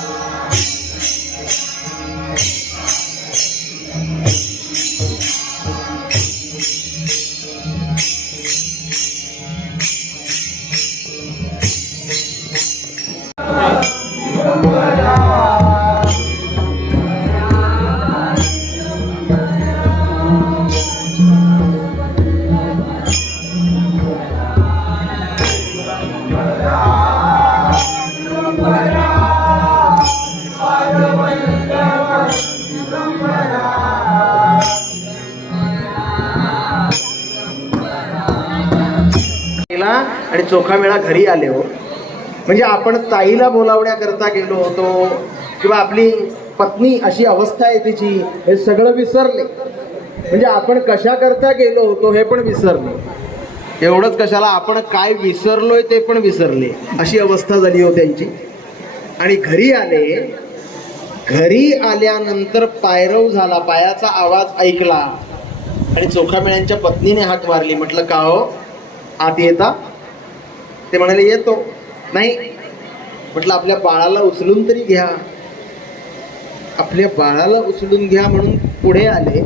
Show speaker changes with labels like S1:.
S1: Thank you. केला आणि चोखा मेळा घरी आले हो. म्हणजे आपण ताईला बोलावण्याकरता गेलो होतो किंवा आपली पत्नी अशी अवस्था आहे तिची हे सगळं विसरले. म्हणजे आपण कशाकरता गेलो होतो हे पण विसरले. एवढंच कशाला आपण काय विसरलोय ते पण विसरले. अशी अवस्था झाली हो त्यांची. आणि घरी आले घरी आल्यानंतर पायरव झाला पायाचा आवाज ऐकला. आणि चोखामेळ्यांच्या पत्नीने हाक मारली. म्हटलं का हो? आत येता. ते म्हणाले येतो. नाही. म्हटलं आपल्या बाळाला उचलून तरी घ्या. आपल्या बाळाला उचलून घ्या म्हणून पुढे आले.